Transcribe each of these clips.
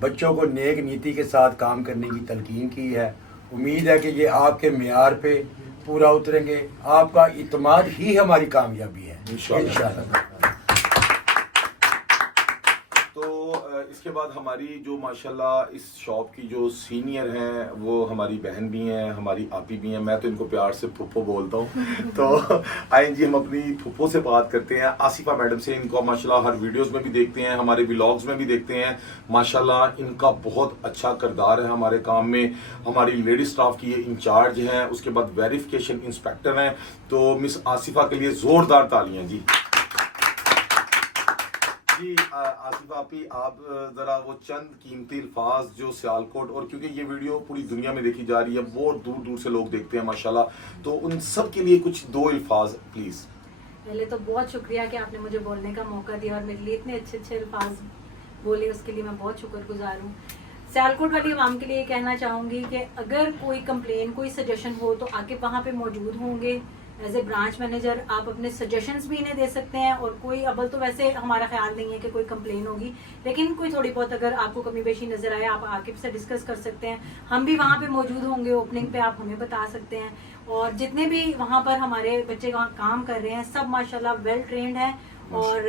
بچوں کو نیک نیتی کے ساتھ کام کرنے کی تلقین کی ہے. امید ہے کہ یہ آپ کے معیار پہ پورا اتریں گے. آپ کا اعتماد ہی ہماری کامیابی ہے انشاءاللہ. اس کے بعد ہماری جو ماشاءاللہ اس شاپ کی جو سینئر ہیں وہ ہماری بہن بھی ہیں, ہماری آپی بھی ہیں. میں تو ان کو پیار سے پھپھو بولتا ہوں. تو آئیں جی ہم اپنی پھپھو سے بات کرتے ہیں, آصفہ میڈم سے. ان کو ماشاءاللہ ہر ویڈیوز میں بھی دیکھتے ہیں, ہمارے ولاگز میں بھی دیکھتے ہیں. ماشاءاللہ ان کا بہت اچھا کردار ہے ہمارے کام میں. ہماری لیڈی سٹاف کی یہ انچارج ہیں, اس کے بعد ویریفیکیشن انسپیکٹر ہیں. تو مس آصفہ کے لیے زوردار تالیاں جی. جی آصفہ آپی, آپ ذرا وہ چند قیمتی الفاظ جو سیالکوٹ, اور کیونکہ یہ ویڈیو پوری دنیا میں دیکھی جا رہی ہے, بہت دور دور سے لوگ دیکھتے ہیں ماشاءاللہ, تو ان سب کے لیے کچھ 2 الفاظ پلیز. پہلے تو بہت شکریہ کہ آپ نے مجھے بولنے کا موقع دیا اور میرے لیے اتنے اچھے اچھے الفاظ بولے, اس کے لیے میں بہت شکر گزار ہوں. سیالکوٹ والی عوام کے لیے یہ کہنا چاہوں گی کہ اگر کوئی کمپلین, کوئی سجیشن ہو تو آ کے وہاں پہ موجود ہوں گے. ایز اے برانچ مینیجر آپ اپنے سجیشنز بھی انہیں دے سکتے ہیں, اور کوئی ابل تو ویسے ہمارا خیال نہیں ہے کہ کوئی کمپلین ہوگی, لیکن کوئی تھوڑی بہت اگر آپ کو کمی بیشی نظر آئے آپ عاقب سے ڈسکس کر سکتے ہیں. ہم بھی وہاں پہ موجود ہوں گے, اوپننگ پہ آپ ہمیں بتا سکتے ہیں. اور جتنے بھی وہاں پر ہمارے بچے وہاں کام کر رہے ہیں سب ماشاءاللہ ویل ٹرینڈ ہیں, اور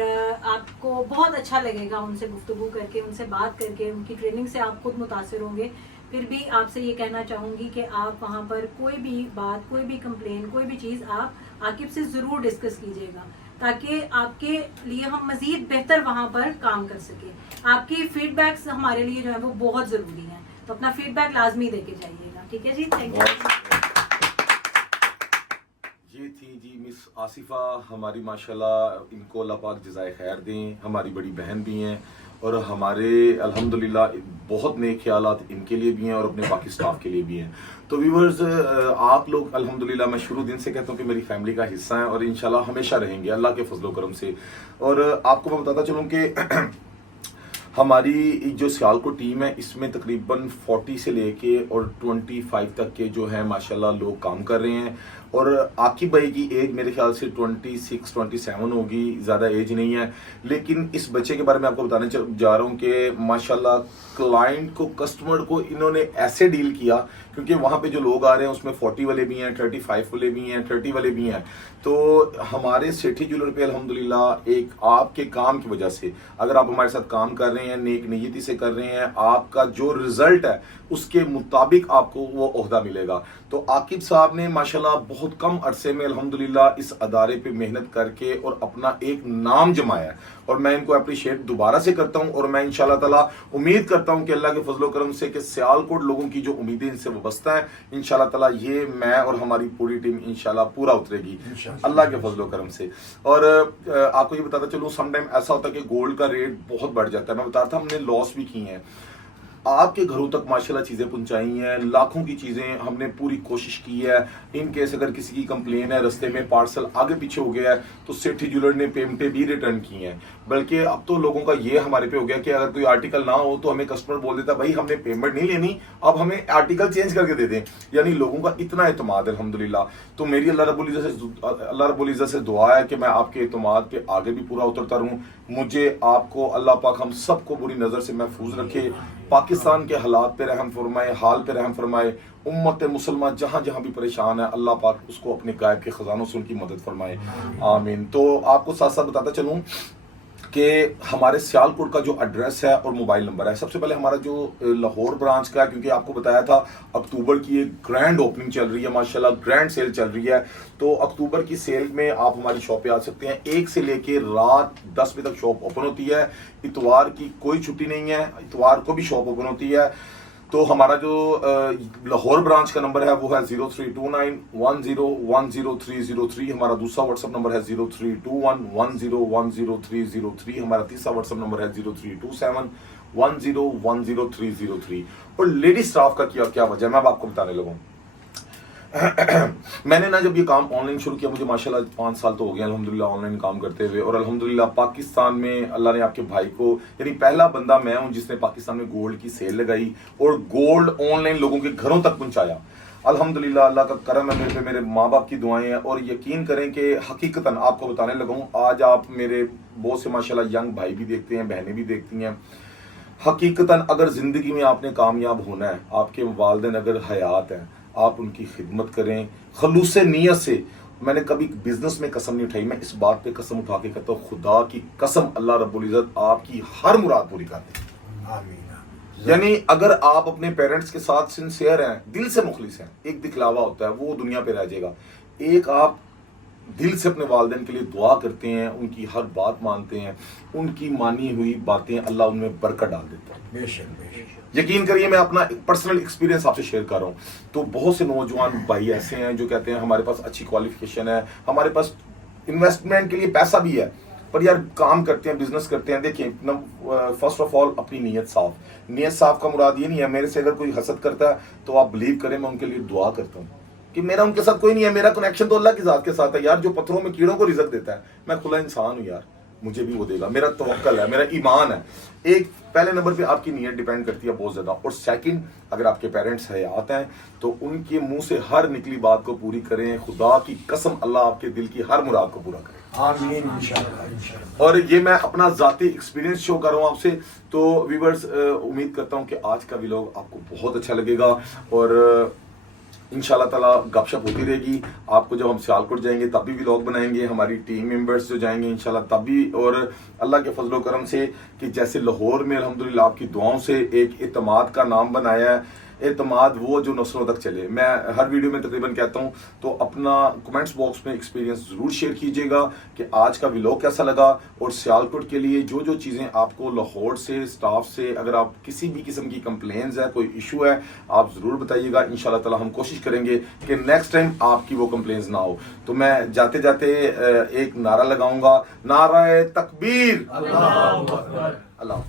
آپ کو بہت اچھا لگے گا ان سے گفتگو کر کے, ان سے بات کر کے. ان کی ٹریننگ سے آپ خود متاثر ہوں گے. پھر بھی آپ سے یہ کہنا چاہوں گی کہ آپ وہاں پر کوئی بھی بات, کوئی بھی کمپلین, کوئی بھی چیز آپ عاقب سے ضرور ڈسکس کیجیے گا, تاکہ آپ کے لیے ہم مزید بہتر وہاں پر کام کر سکیں. آپ کی فیڈ بیکس ہمارے لیے جو ہے وہ بہت ضروری ہیں, تو اپنا فیڈ بیک لازمی دے کے جائیے گا. ٹھیک ہے جی, تھینک یو. یہ تھی جی مس آصفہ ہماری, ماشاءاللہ ان کو اللہ پاک جزائے خیر دیں. ہماری بڑی بہن بھی ہیں, اور ہمارے الحمدللہ بہت نیک خیالات ان کے لیے بھی ہیں اور اپنے باقی سٹاف کے لیے بھی ہیں. تو ویورز, آپ لوگ الحمدللہ میں شروع دن سے کہتا ہوں کہ میری فیملی کا حصہ ہیں, اور انشاءاللہ ہمیشہ رہیں گے اللہ کے فضل و کرم سے. اور آپ کو میں بتاتا چلوں کہ ہماری جو سیالکوٹ ٹیم ہے اس میں تقریباً 40 سے لے کے اور 25 تک کے جو ہیں ماشاءاللہ لوگ کام کر رہے ہیں. اور عاقب بھائی کی ایج میرے خیال سے 26-27 ہوگی, زیادہ ایج نہیں ہے. لیکن اس بچے کے بارے میں آپ کو بتانے جا رہا ہوں کہ ماشاءاللہ کلائنٹ کو, کسٹمر کو انہوں نے ایسے ڈیل کیا, کیونکہ وہاں پہ جو لوگ آ رہے ہیں اس میں 40 والے بھی ہیں, 35 والے بھی ہیں, 30 والے بھی ہیں. تو ہمارے سیٹھی جولر پہ الحمدللہ ایک آپ کے کام کی وجہ سے, اگر آپ ہمارے ساتھ کام کر رہے ہیں, نیک نیتی سے کر رہے ہیں, آپ کا جو رزلٹ ہے اس کے مطابق آپ کو وہ عہدہ ملے گا. تو عاقب صاحب نے ماشاءاللہ بہت کم عرصے میں الحمدللہ اس ادارے پہ محنت کر کے اور اپنا ایک نام جمایا ہے, اور میں ان کو اپریشیٹ دوبارہ سے کرتا ہوں. اور میں انشاءاللہ تعالی امید کرتا ہوں کہ اللہ کے فضل و کرم سے کہ سیالکوٹ لوگوں کی جو امیدیں ان سے وابستہ ہیں, انشاءاللہ تعالی یہ میں اور ہماری پوری ٹیم انشاءاللہ پورا اترے گی اللہ کے فضل و کرم سے. اور آپ کو یہ بتاتا چلوں, سم ٹائم ایسا ہوتا ہے کہ گولڈ کا ریٹ بہت بڑھ جاتا ہے. میں بتاتا تھا ہم نے لاس بھی کی ہیں, آپ کے گھروں تک ماشاءاللہ چیزیں پہنچائی ہیں, لاکھوں کی چیزیں ہم نے پوری کوشش کی ہے. ان کیس اگر کسی کی کمپلین ہے, رستے میں پارسل آگے پیچھے ہو گیا ہے, تو سیٹھی جولر نے پیمنٹیں بھی ریٹرن کی ہیں. بلکہ اب تو لوگوں کا یہ ہمارے پہ ہو گیا کہ اگر کوئی آرٹیکل نہ ہو تو ہمیں کسٹمر بول دیتا بھائی ہم نے پیمنٹ نہیں لینی, اب ہمیں آرٹیکل چینج کر کے دے دیں. یعنی لوگوں کا اتنا اعتماد ہے الحمدللہ. تو میری اللہ رب العزت سے دعا ہے کہ میں آپ کے اعتماد پہ آگے بھی پورا اترتا رہوں. مجھے, آپ کو, اللہ پاک ہم سب کو بری نظر سے محفوظ رکھے. پاکستان کے حالات پہ رحم فرمائے, حال پہ رحم فرمائے. امت مسلمہ جہاں جہاں بھی پریشان ہے, اللہ پاک اس کو اپنے غائب کے خزانوں سے ان کی مدد فرمائے, آمین. تو آپ کو ساتھ ساتھ بتاتا چلوں کہ ہمارے سیالکوٹ کا جو ایڈریس ہے اور موبائل نمبر ہے. سب سے پہلے ہمارا جو لاہور برانچ کا ہے, کیونکہ آپ کو بتایا تھا اکتوبر کی ایک گرینڈ اوپننگ چل رہی ہے, ماشاءاللہ گرینڈ سیل چل رہی ہے. تو اکتوبر کی سیل میں آپ ہماری شاپ پہ آ سکتے ہیں. 1 سے لے کے رات 10 بجے تک شاپ اوپن ہوتی ہے. اتوار کی کوئی چھٹی نہیں ہے, اتوار کو بھی شاپ اوپن ہوتی ہے. تو ہمارا جو لاہور برانچ کا نمبر ہے وہ ہے 032910100303. ہمارا دوسرا واٹس ایپ نمبر ہے 032110100303. ہمارا تیسرا واٹس ایپ نمبر ہے 032710100303. اور لیڈی سٹاف کا کیا وجہ ہے میں اب آپ کو بتانے لگوں. میں نے نا جب یہ کام آن لائن شروع کیا, مجھے ماشاءاللہ 5 سال تو ہو گئے الحمدللہ آن لائن کام کرتے ہوئے. اور الحمدللہ پاکستان میں اللہ نے آپ کے بھائی کو, یعنی پہلا بندہ میں ہوں جس نے پاکستان میں گولڈ کی سیل لگائی اور گولڈ آن لائن لوگوں کے گھروں تک پہنچایا. الحمدللہ اللہ کا کرم ہے میرے پہ, میرے ماں باپ کی دعائیں ہیں. اور یقین کریں کہ حقیقتاً آپ کو بتانے لگا ہوں, آج آپ میرے بہت سے ماشاءاللہ ینگ بھائی بھی دیکھتے ہیں, بہنیں بھی دیکھتی ہیں. حقیقتاً اگر زندگی میں آپ نے کامیاب ہونا ہے، آپ کے والدین اگر حیات ہیں، آپ ان کی خدمت کریں خلوص نیت سے. میں نے کبھی بزنس میں قسم نہیں اٹھائی، میں اس بات پہ قسم اٹھا کے کہتا ہوں، خدا کی قسم اللہ رب العزت آپ کی ہر مراد پوری کر دے. آمین. یعنی اگر آپ اپنے پیرنٹس کے ساتھ سنسیئر ہیں، دل سے مخلص ہیں، ایک دکھلاوا ہوتا ہے وہ دنیا پہ رہ جائے گا. ایک آپ دل سے اپنے والدین کے لیے دعا کرتے ہیں، ان کی ہر بات مانتے ہیں، ان کی مانی ہوئی باتیں اللہ ان میں برکت ڈال دیتا ہے. بے شک بے شک. یقین کریے میں اپنا پرسنل ایکسپیرینس آپ سے شیئر کر رہا ہوں. تو بہت سے نوجوان بھائی ایسے ہیں جو کہتے ہیں ہمارے پاس اچھی کوالیفیکیشن ہے، ہمارے پاس انویسٹمنٹ کے لیے پیسہ بھی ہے، پر یار کام کرتے ہیں، بزنس کرتے ہیں. دیکھیں فرسٹ آف آل اپنی نیت صاف کا مراد یہ نہیں ہے میرے سے اگر کوئی حسد کرتا ہے تو آپ بلیو کریں میں ان کے لیے دعا کرتا ہوں کہ میرا ان کے ساتھ کوئی نہیں ہے، میرا کنیکشن تو اللہ کی ذات کے ساتھ ہے. یار جو پتھروں میں کیڑوں کو رزق دیتا ہے، میں کھلا انسان ہوں یار، مجھے بھی وہ دے گا. میرا توکل ہے، میرا ایمان ہے. ایک پہلے نمبر پہ آپ کی نیت ڈیپینڈ کرتی ہے بہت زیادہ. اور سیکنڈ، اگر آپ کے پیرنٹس حیات ہیں تو ان کے منہ سے ہر نکلی بات کو پوری کریں. خدا کی قسم اللہ آپ کے دل کی ہر مراد کو پورا کرے. آمین انشاءاللہ انشاءاللہ. اور یہ میں اپنا ذاتی ایکسپیرینس شو کر رہا ہوں آپ سے. تو ویورز امید کرتا ہوں کہ آج کا ولاگ آپ کو بہت اچھا لگے گا اور انشاءاللہ تعالیٰ گپ شپ ہوتی رہے گی. آپ کو جب ہم سیالکوٹ جائیں گے تب بھی ولاگ بنائیں گے، ہماری ٹیم ممبرس جو جائیں گے انشاءاللہ تب بھی. اور اللہ کے فضل و کرم سے کہ جیسے لاہور میں الحمدللہ آپ کی دعاؤں سے ایک اعتماد کا نام بنایا ہے، اعتماد وہ جو نسلوں تک چلے. میں ہر ویڈیو میں تقریباً کہتا ہوں تو اپنا کمنٹس باکس میں ایکسپیرینس ضرور شیئر کیجیے گا کہ آج کا ولاگ کیسا لگا. اور سیالکوٹ کے لیے جو جو چیزیں آپ کو لاہور سے اسٹاف سے اگر آپ کسی بھی قسم کی کمپلینز ہے، کوئی ایشو ہے، آپ ضرور بتائیے گا. انشاءاللہ تعالی ہم کوشش کریں گے کہ نیکسٹ ٹائم آپ کی وہ کمپلینز نہ ہو. تو میں جاتے جاتے ایک نعرہ لگاؤں گا، نعرہ تکبیر. اللہ